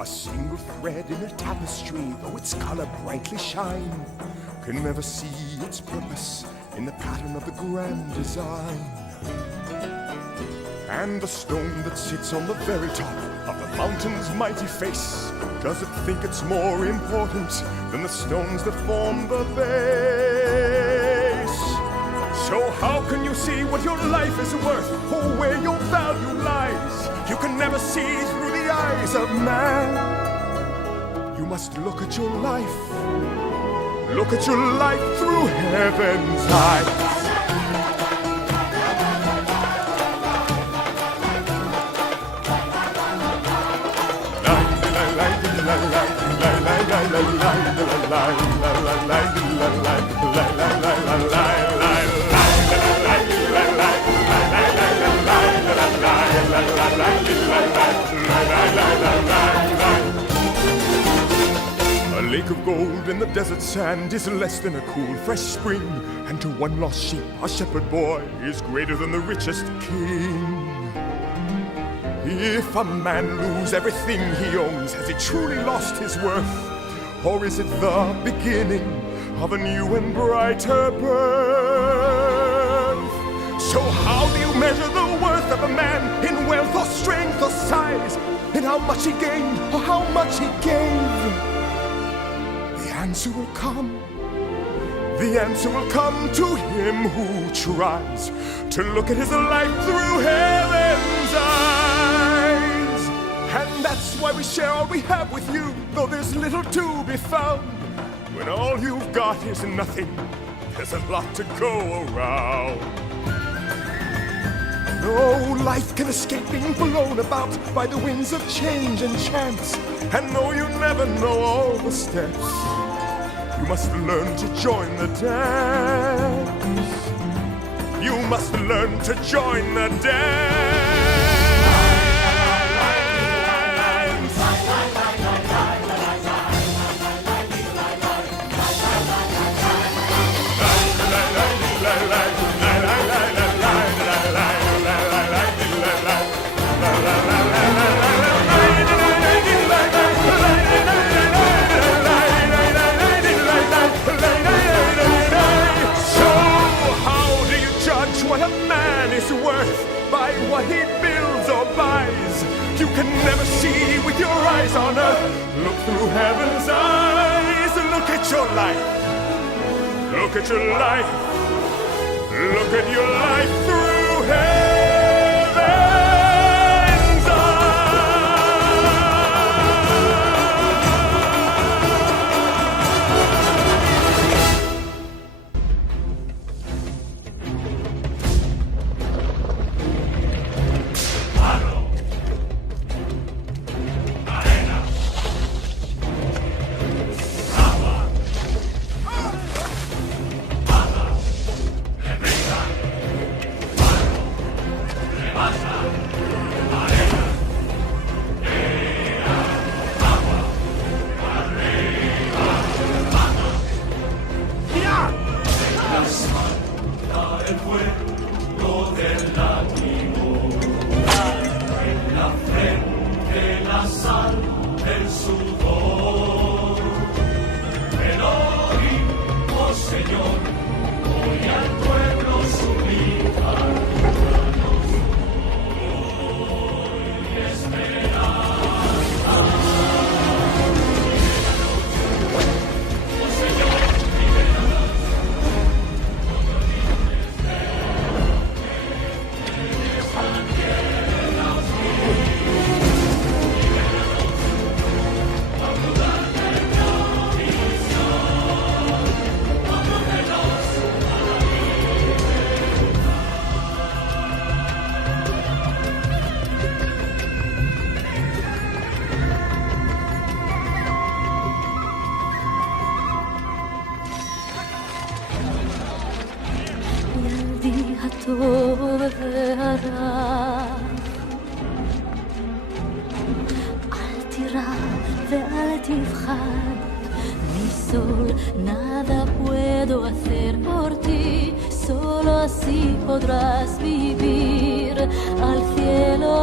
A single thread in a tapestry, though its color brightly shine, can never see its purpose in the pattern of the grand design. And the stone that sits on the very top of the mountain's mighty face doesn't think it's more important than the stones that form the base. So how can you see what your life is worth, or where your value lies? You can never see through the eyes of man. You must look at your life. Look at your life through heaven's eyes. A lake of gold in the desert sand is less than a cool, fresh spring, and to one lost sheep, a shepherd boy is greater than the richest king. If a man lose everything he owns, has he truly lost his worth? Or is it the beginning of a new and brighter birth? So how do you measure the worth of a man in wealth or strength or size? In how much he gained or how much he gave? The answer will come. The answer will come to him who tries to look at his life through heaven's eyes. And that's why we share all we have with you, though there's little to be found. When all you've got is nothing, there's a lot to go around. No life can escape being blown about by the winds of change and chance. And though you never know all the steps, you must learn to join the dance. You must learn to join the dance. What a man is worth by what he builds or buys. You can never see with your eyes on earth. Look through heaven's eyes. Look at your life. Look at your life. Look at your life through heaven's הטוב והרע. אל תירא ואל תפחד, ni sol nada puedo hacer por ti, solo así podrás vivir al cielo.